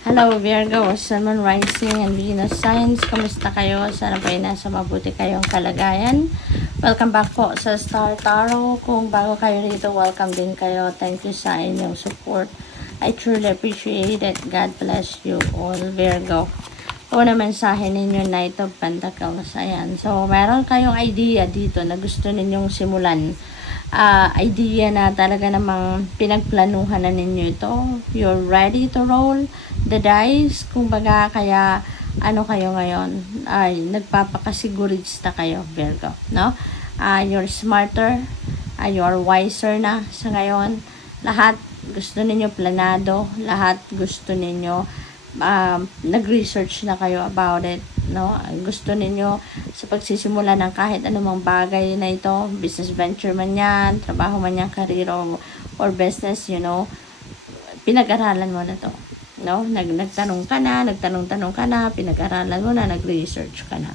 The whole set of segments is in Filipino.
Hello Virgo, Sun, Moon, Rising, and Venus signs. Kumusta kayo? Sana po ay nasa mabuti kayong kalagayan. Welcome back po sa Star Tarot. Kung bago kayo rito, welcome din kayo. Thank you sa inyong support. I truly appreciate it. God bless you all, Virgo. Una mensahe ninyo, Knight of Pentacles. Ayan. So, meron kayong idea dito na gusto ninyong simulan. Idea na talaga namang pinagplanuhan na ninyo ito. You're ready to roll the dice. Kumbaga, kaya ano kayo ngayon? Ay, nagpapakasigurista kayo, Virgo. No? You're smarter. You're wiser na sa ngayon. Lahat gusto ninyo planado. Lahat gusto ninyo nag-research na kayo about it, no? Gusto ninyo sa pagsisimula ng kahit anumang bagay na ito, business venture man yan, trabaho man yan, career or business, you know, pinag-aralan mo na to, no? Nagtanong ka na, pinag-aralan mo na, nag-research ka na.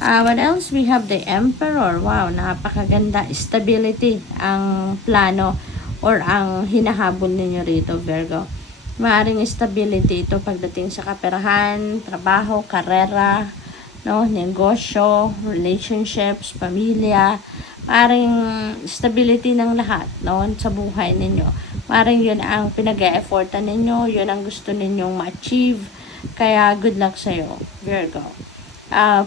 What else? We have the Emperor. Wow, napakaganda. Stability ang plano or ang hinahabol ninyo rito, Virgo. Maaring stability ito pagdating sa kaperahan, trabaho, karera, no, negosyo, relationships, pamilya. Maaring stability ng lahat, no, sa buhay ninyo. Maaring yun ang pinag-e-effortan ninyo, yun ang gusto ninyong ma-achieve. Kaya good luck sa'yo, Virgo.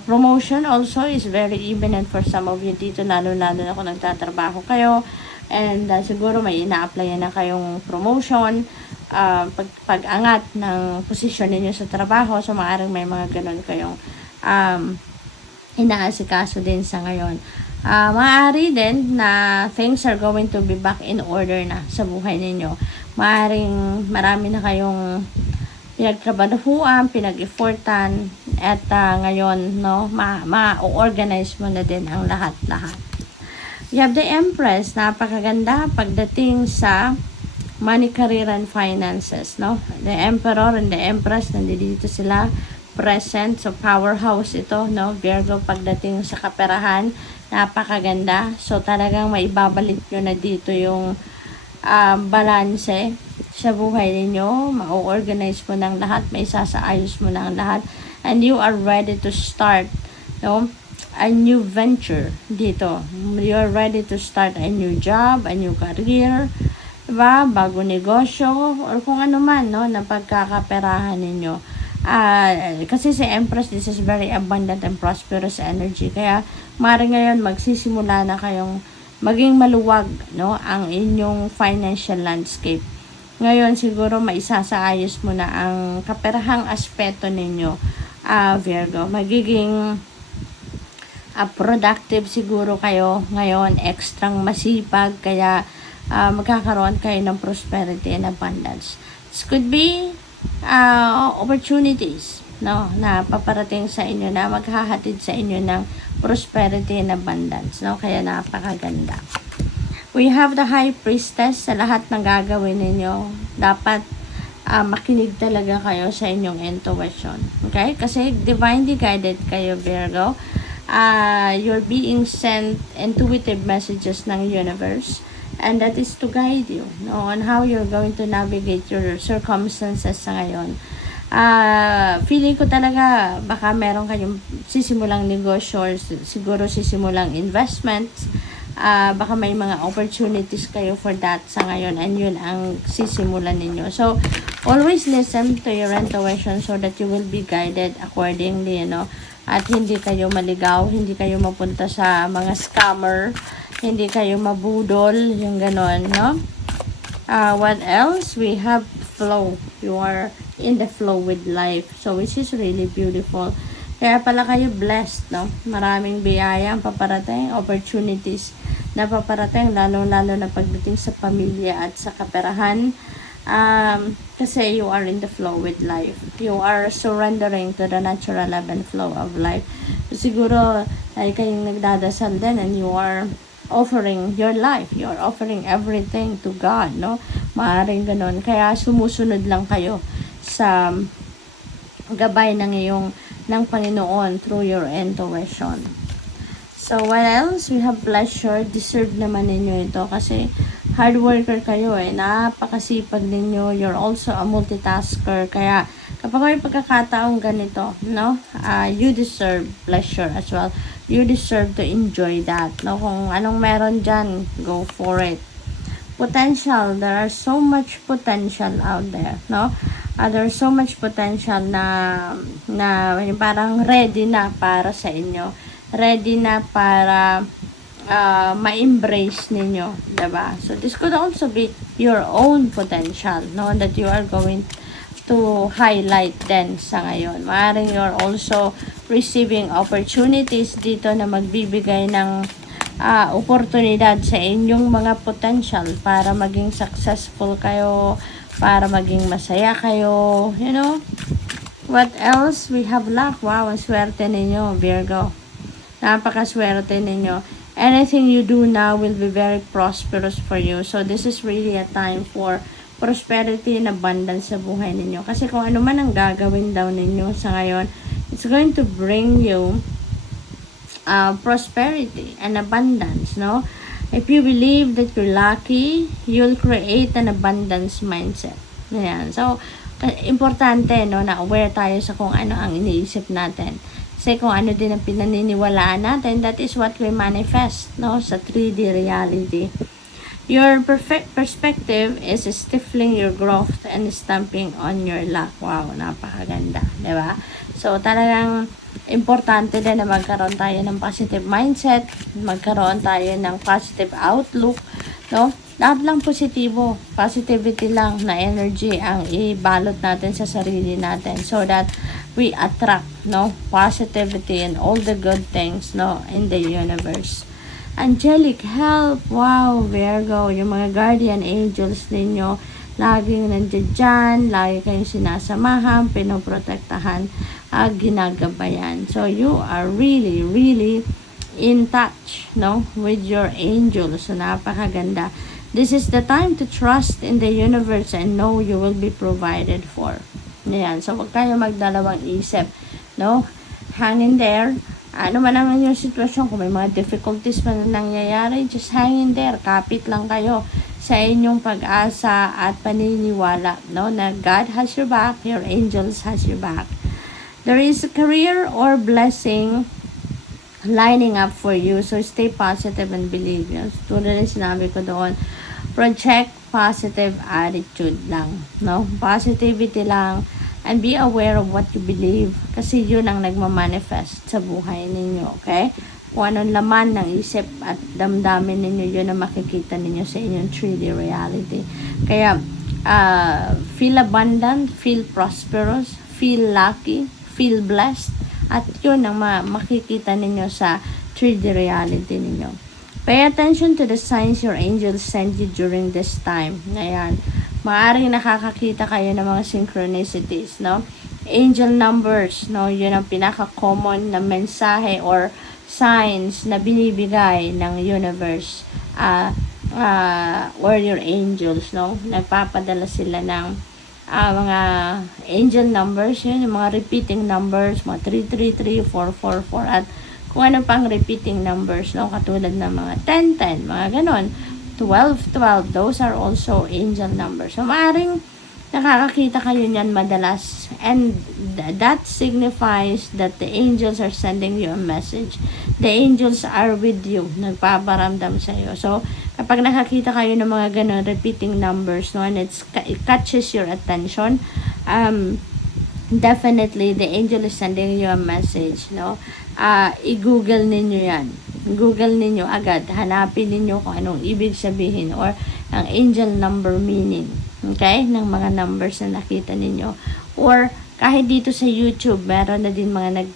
Promotion also is very imminent for some of you dito, lalo-lalo na kung nagtatrabaho kayo. And siguro may ina-applyan na kayong promotion. Pag-angat ng posisyon ninyo sa trabaho, so maaaring may mga ganun kayong inaasikaso din sa ngayon. Maaari din na things are going to be back in order na sa buhay ninyo. Maaaring marami na kayong pinagtrabahuan, pinag-effortan, at ngayon, no, ma-organize mo na din ang lahat-lahat. You have the Empress, napakaganda pagdating sa money, career, and finances, no? The Emperor and the Empress, nandito sila present. So, powerhouse ito, no? Virgo, pagdating sa kaperahan, napakaganda. So, talagang maibabalik nyo na dito yung balanse sa buhay ninyo. Ma-organize mo ng lahat, may sasaayos mo ng lahat. And you are ready to start, no? A new venture dito. You're ready to start a new job, a new career, diba? Bago negosyo, or kung ano man, no, na pagkakaperahan ninyo. Kasi si Empress, this is very abundant and prosperous energy. Kaya, maaari ngayon, magsisimula na kayong maging maluwag, no, ang inyong financial landscape. Ngayon, siguro, maisasaayos mo na ang kaperahang aspeto ninyo, Virgo. Magiging productive siguro kayo ngayon, extrang masipag, kaya magkakaroon kayo ng prosperity and abundance. This could be opportunities, no, na paparating sa inyo, na maghahatid sa inyo ng prosperity and abundance, no? Kaya napakaganda. We have the High Priestess. Sa lahat ng gagawin ninyo, dapat makinig talaga kayo sa inyong intuition. Okay? Kasi divinely guided kayo, Virgo. You're being sent intuitive messages ng universe. And that is to guide you, no, on how you're going to navigate your circumstances sa ngayon. Feeling ko talaga baka meron kayong sisimulang negosyo or siguro sisimulang investments. Baka may mga opportunities kayo for that sa ngayon, and yun ang sisimulan ninyo. So, always listen to your intuition so that you will be guided accordingly, you know, at hindi kayo maligaw, hindi kayo mapunta sa mga scammer, hindi kayo mabudol, yung ganon, no? What else? We have flow. You are in the flow with life. So, which is really beautiful. Kaya pala kayo blessed, no? Maraming biyaya ang paparating, opportunities na paparating, lalo-lalo na pagdating sa pamilya at sa kaperahan. Kasi you are in the flow with life. You are surrendering to the natural ebb and flow of life. So, siguro, ay kayong nagdadasal din, and you are offering your life, you're offering everything to God, no? Maaring ganon. Kaya sumusunod lang kayo sa gabay ng Panginoon through your intuition. So, what else? We have pleasure. Deserve naman ninyo ito kasi hard worker kayo napakasipag ninyo, you're also a multitasker, kaya kapag may pagkakataong ganito, no, you deserve pleasure as well, you deserve to enjoy that, no, kung anong meron dyan, go for it. Potential, there are so much potential out there, no, there's so much potential na parang ready na para sa inyo, ready na para ma-embrace ninyo, diba? So this could also be your own potential, no, that you are going to highlight din sa ngayon. Maaaring you're also receiving opportunities dito na magbibigay ng oportunidad sa inyong mga potential para maging successful kayo, para maging masaya kayo, you know. What else? We have luck. Wow, ang swerte ninyo, Virgo. Napakaswerte ninyo. Anything you do now will be very prosperous for you. So this is really a time for prosperity and abundance sa buhay ninyo. Kasi kung ano man ang gagawin daw ninyo sa ngayon, it's going to bring you prosperity and abundance, no? If you believe that you're lucky, you'll create an abundance mindset. Ayan. So, importante, no, na aware tayo sa kung ano ang iniisip natin. Kasi kung ano din ang pinaniniwalaan natin, that is what we manifest, no, sa 3D reality. Your perfect perspective is stifling your growth and stamping on your luck. Wow, napakaganda, di ba? So, talagang importante din na magkaroon tayo ng positive mindset, magkaroon tayo ng positive outlook, no? Lahat lang positibo, positivity lang na energy ang ibalot natin sa sarili natin so that we attract, no, positivity and all the good things, no, in the universe. Angelic help, wow, Virgo, yung mga guardian angels ninyo, laging nandiyan dyan, lagi kayong sinasamahan, pinoprotektahan, ginagabayan. So, you are really, really in touch, no, with your angels. So, napakaganda. This is the time to trust in the universe and know you will be provided for. Ayan. So, huwag kayo magdalawang isip, no? Hang in there. Ano man naman yung sitwasyon, kung may mga difficulties man na nangyayari, just hang in there. Kapit lang kayo sa inyong pag-asa at paniniwala, no? Na God has your back, your angels has your back. There is a career or blessing lining up for you. So, stay positive and believe. Yes? Tulad ng sinabi ko doon, project positive attitude lang. No? Positivity lang. And be aware of what you believe. Kasi yun ang nagmamanifest sa buhay ninyo. Okay? Kung anong laman ng isip at damdamin ninyo, yun ang makikita ninyo sa inyong 3D reality. Kaya, feel abundant, feel prosperous, feel lucky, feel blessed. At yun ang makikita ninyo sa 3D reality ninyo. Pay attention to the signs your angels send you during this time. Ayan. Maaring nakakakita kayo ng mga synchronicities, no? Angel numbers, no? Yun ang pinaka-common na mensahe or signs na binibigay ng universe or your angels, no? Nagpapadala sila ng mga angel numbers, yun, yung mga repeating numbers, mga 333, 444, at kung ano pang repeating numbers, no, katulad ng mga 1010, mga ganon, 1212, those are also angel numbers. So, maaaring nakakakita kayo niyan madalas, and that signifies that the angels are sending you a message. The angels are with you, nagpaparamdam sa iyo. So, kapag nakakita kayo ng mga ganon repeating numbers, no, and it catches your attention, definitely the angel is sending you a message, no. I-google ninyo yan. Google ninyo agad, hanapin ninyo kung anong ibig sabihin or ang angel number meaning, okay, ng mga numbers na nakita ninyo. Or kahit dito sa YouTube, meron na din mga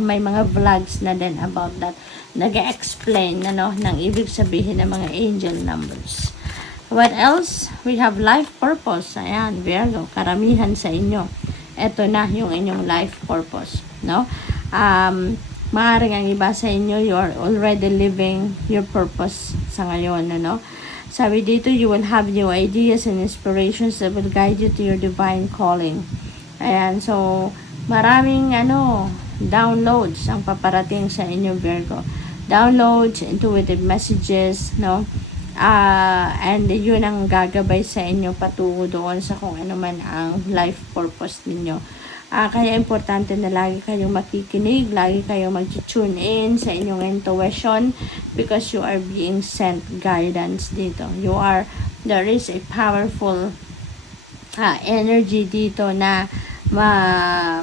may mga vlogs na din about that, nag-explain ng ibig sabihin ng mga angel numbers. What else? We have life purpose. Ayan, Virgo, karamihan sa inyo, eto na yung inyong life purpose, no? Maaaring ang iba sa inyo, you are already living your purpose sa ngayon, ano? Sabi dito, you will have new ideas and inspirations that will guide you to your divine calling. Ayan, so, maraming, downloads ang paparating sa inyo, Virgo. Downloads, intuitive messages, no? And yun ang gagabay sa inyo patungo doon sa kung ano man ang life purpose ninyo. Kaya importante na lagi kayong makikinig, lagi kayong mag-tune in sa inyong intuition because you are being sent guidance dito. There is a powerful energy dito na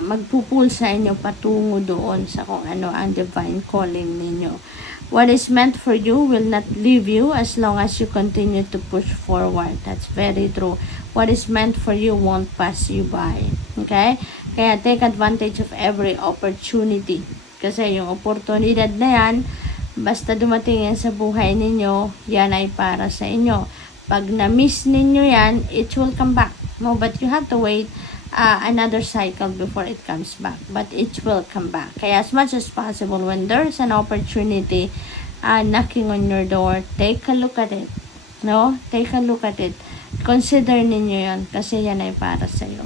magpupul sa inyo patungo doon sa kung ano ang divine calling ninyo. What is meant for you will not leave you as long as you continue to push forward. That's very true. What is meant for you won't pass you by. Okay? Kaya take advantage of every opportunity. Kasi yung oportunidad na yan, basta dumating yan sa buhay ninyo, yan ay para sa inyo. Pag na-miss ninyo yan, it will come back. No, but you have to wait another cycle before it comes back, but it will come back. Kaya as much as possible, when there's an opportunity knocking on your door, take a look at it. No? Take a look at it. Consider ninyo yan kasi yan ay para sa iyo.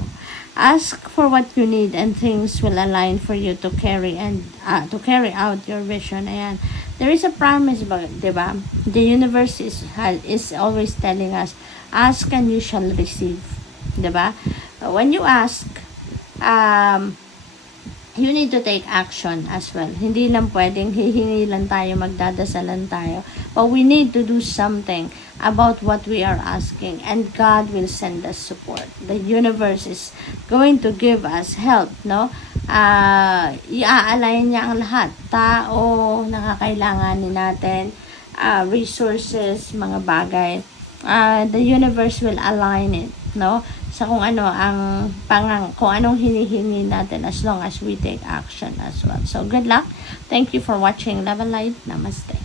Ask for what you need and things will align for you to carry out your vision. Ayan. There is a promise, diba? The universe is always telling us, ask and you shall receive. Diba? When you ask, you need to take action as well. Hindi lang pwedeng hihingi lang tayo, magdadasalan tayo. But we need to do something about what we are asking. And God will send us support. The universe is going to give us help, no? I-align niya ang lahat. Tao, nakakailanganin natin, resources, mga bagay. The universe will align it, no? Sa kung ano kung anong hinihingi natin as long as we take action as well. So good luck. Thank you for watching. Love and light. Namaste.